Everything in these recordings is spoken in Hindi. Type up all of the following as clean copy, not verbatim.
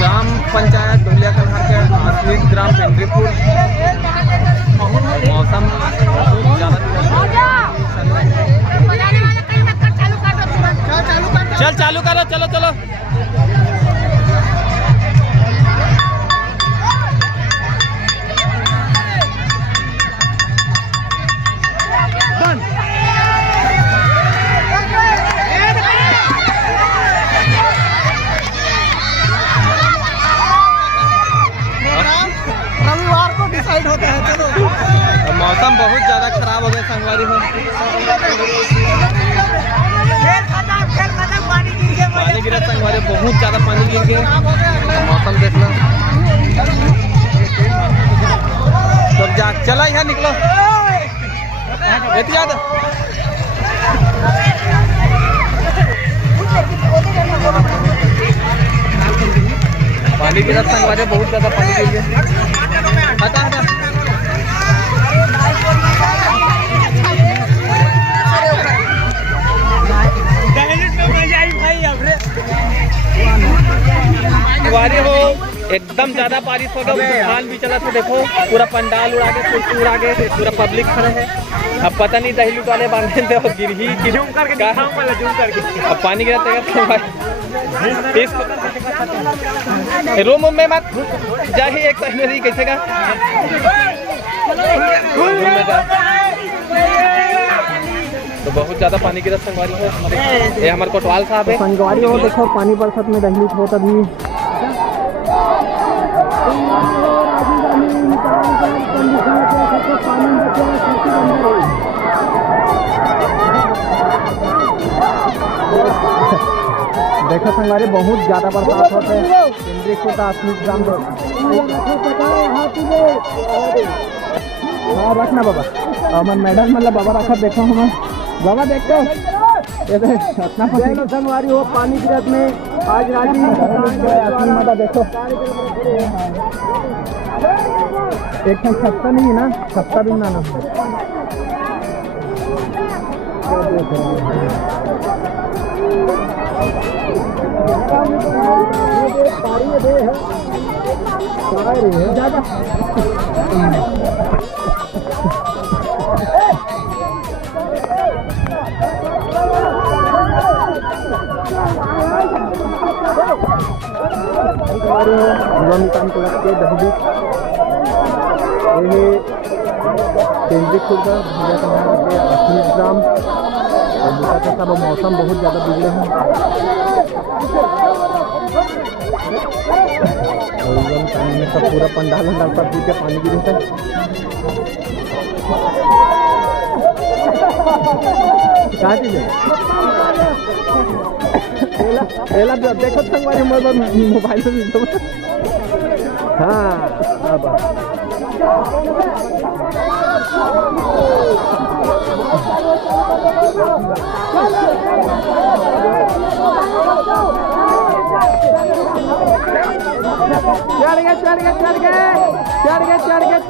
ग्राम पंचायत ढोलिया कलहर के अस्मित ग्राम पेंड्रीपुर मौसम चल चालू करो चलो चलो होता है। चलो मौसम बहुत ज्यादा खराब हो गया संगवारी हो, पानी गिरा संगवारी, बहुत ज्यादा पानी गिर गया। मौसम देखना तो जा चला यहाँ निकलो एहतियात। पानी गिरा संगवारी, बहुत ज्यादा पानी गिर गया। हटा हटा वारी हो एकदम ज्यादा बारिश हो गया, तूफान भी चला था। देखो पूरा पंडाल उड़ा के, कुर्सी उड़ा के, पूरा पब्लिक खड़े है। अब पता नहीं दहलीट वाले बांधे थे और गिर ही अब पानी गिरा रूम में मत जा ही एक नहीं कैसे का तो बहुत ज्यादा पानी गिरा संगवारी हो। ये हमारे कोटवाल साहब है संगवारी हो। देखो पानी बरसात में दहलीट हो तभी देखो संगवारी बहुत ज्यादा बरसात होते हैं। पेंड्रीपुर का अस्मित ग्राम हाँ रखना बाबा और मैडम मतलब बाबा रखा। देखो हम बाबा देखो संगवारी हो पानी गिरत में आज राजी माता। देखो एक छत्ता नहीं है ना, छत्ता भी ना सब मौसम बहुत ज्यादा बिगड़े हैं। पानी में सब पूरा पंडाल वंडाल सब पी के पानी गिरे थे। क्या चीज है देखो संगवारी मोबाइल में वीडियो। हाँ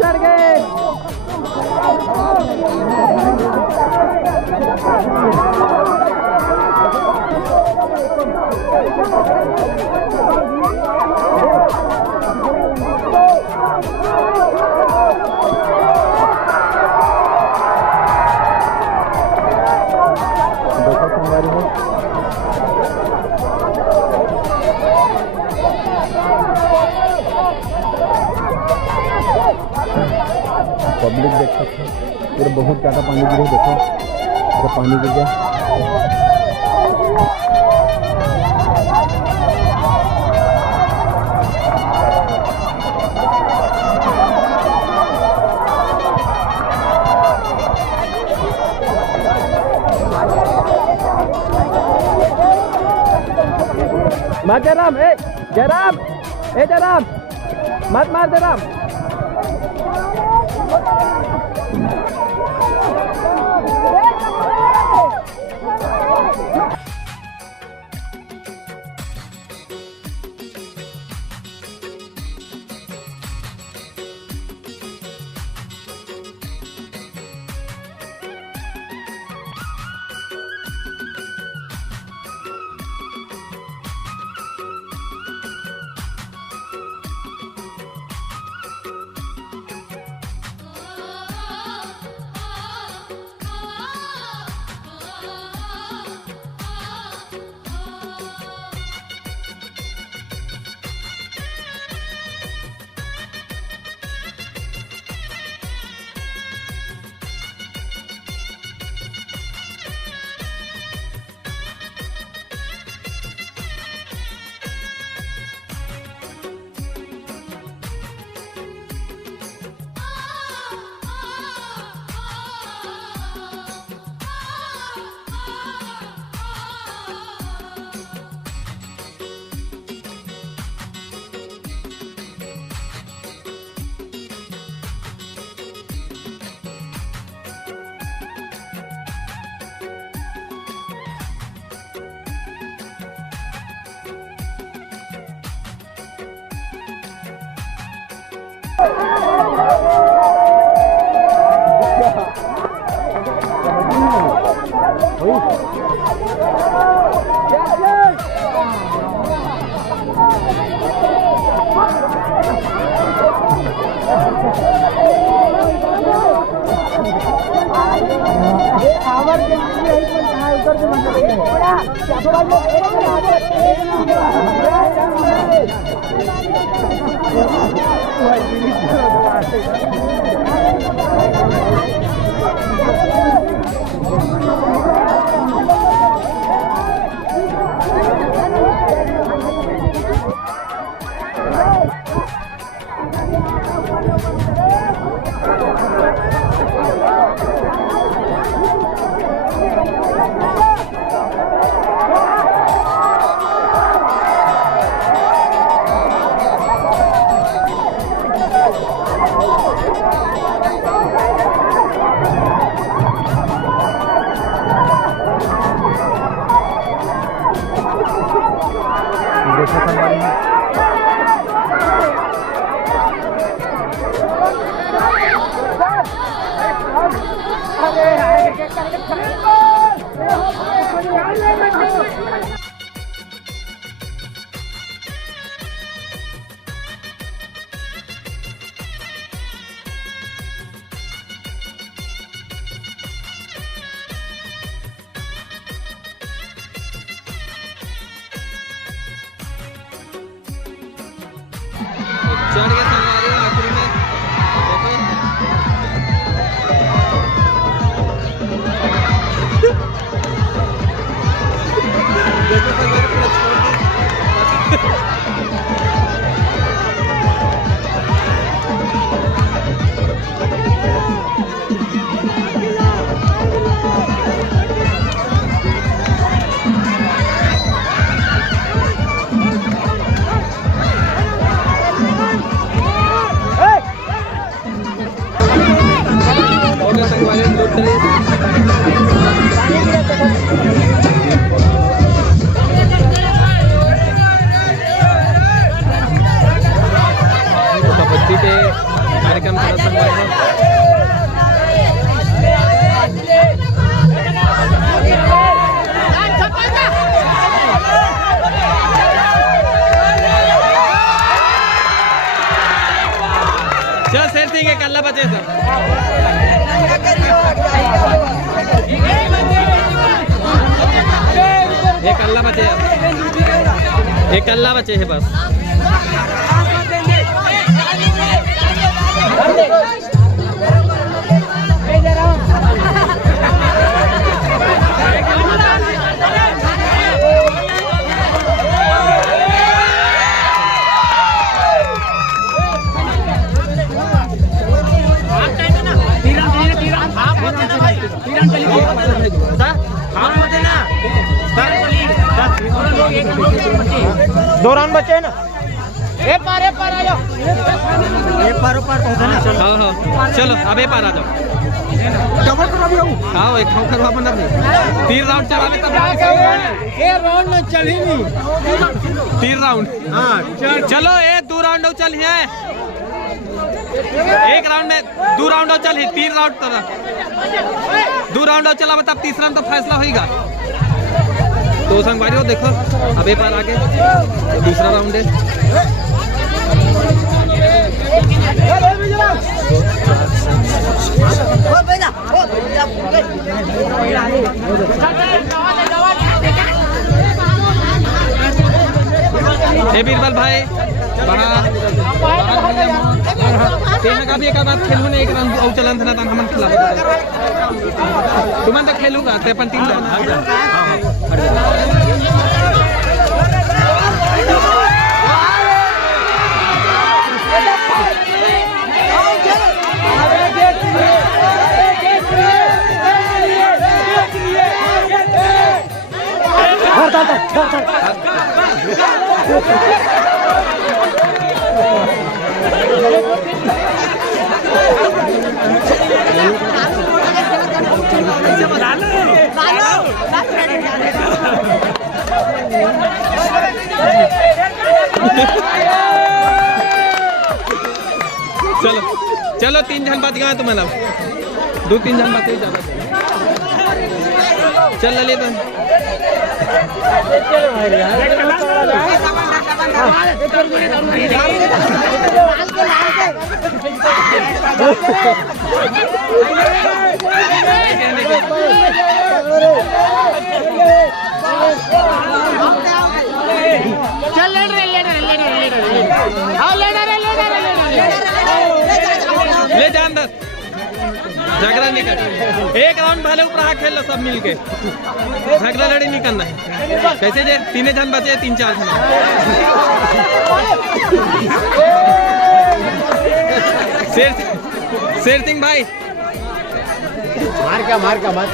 चढ़ गए। पब्लिक देख सकते हैं पूरा बहुत ज़्यादा पानी गिरे। देखो पूरा पानी गिर गया। मत जयराम जयराम मत मार जयराम। चढ़ के संगवारी आखिरी में देखो संगवारी पूरा छोड़ संगवारी लूट रही कबड्डी के कार्यक्रम संगवारी चल शेर ठीक है कल्ला बचे सर एक अल्लाह बचे एक अल्लाह बचे है बस दो राउंड बचे हैं ना एक पार आ जाओ एक पार पहुंचा ना हाँ हाँ चलो अब एक पार आ जाओ कवर करो अभी हाँ एक कवर अपन अपने 3 राउंड चला ले तब एक राउंड में चल ही नहीं 3 राउंड हाँ चलो ये 2 राउंड चल है एक राउंड में 2 राउंड चल ही 3 राउंड तरह 2 राउंड चला तब तीसरा तो फैसला होगा तो संगवारी हो देखो अब एक बार आगे तो दूसरा राउंड है हे बीरबल भाई तेना का भी एक बात खेलू ने एक राउंड और चलन था हमन खिला तुमन तो खेलूगा ते अपन 3 राउंड चलो 3 जन बच गए तुम्हें, 2-3 जन बचे ज्यादा। चल ललित चल ले जा अंदर, झगड़ा नहीं कर। एक राउंड पहले ऊपर खेल लो सब मिलके, झगड़ा लड़ी नहीं करना है। कैसे जे 3 जन बचे, 3-4 जन। शेर सिंह भाई मार क्या बहुत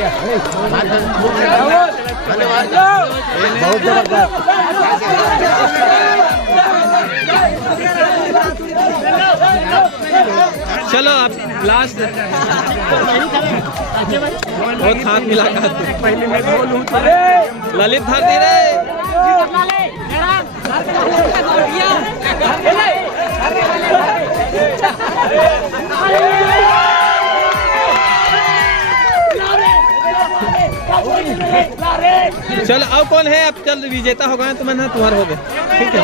जबरदस्त। चलो अब लास्ट बहुत हाथ मिला ललित धरती रे। चल अब कौन है, अब चल विजेता हो गए तुम्हें ना, तुम्हारे हो गए। ठीक है।